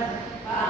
Amen.